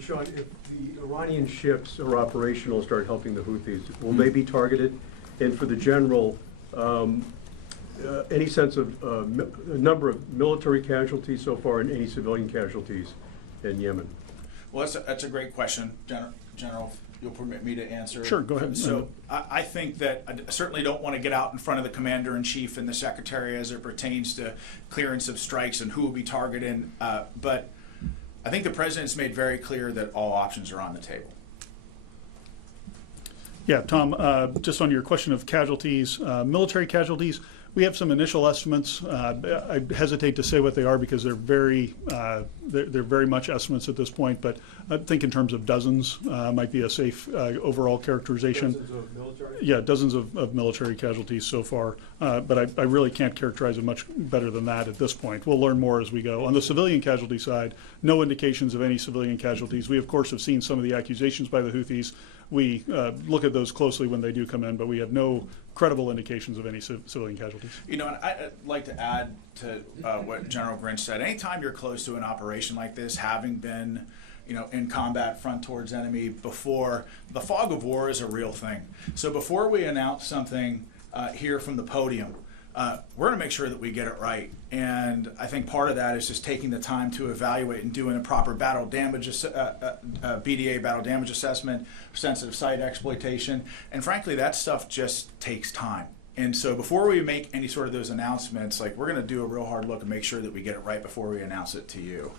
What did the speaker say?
Sean, if the Iranian ships are operational and start helping the Houthis, will they be targeted? And for the general, any sense of number of military casualties so far and any civilian casualties in Yemen? Well, that's a great question, General. If you'll permit me to answer. Sure, go ahead. So I think that I certainly don't want to get out in front of the Commander-in-Chief and the Secretary as it pertains to clearance of strikes and who will be targeted, but I think the President's made very clear that all options are on the table. Yeah, Tom, just on your question of casualties, military casualties, we have some initial estimates. I hesitate to say what they are because they're very much estimates at this point, but I think in terms of dozens might be a safe overall characterization. Dozens of military? Yeah, dozens of military casualties so far, but I really can't characterize it much better than that at this point. We'll learn more as we go. On the civilian casualty side, no indications of any civilian casualties. We, of course, have seen some of the accusations by the Houthis. We look at those closely when they do come in, but we have no credible indications of any civilian casualties. You know, and I'd like to add to what General Grynkewich said. Anytime you're close to an operation like this, having been, you know, in combat front towards enemy before, the fog of war is a real thing. So before we announce something here from the podium, we're going to make sure that we get it right. And I think part of that is just taking the time to evaluate and doing a proper battle damage, BDA battle damage assessment, sensitive site exploitation. And frankly, that stuff just takes time. And so before we make any sort of those announcements, like, we're going to do a real hard look and make sure that we get it right before we announce it to you.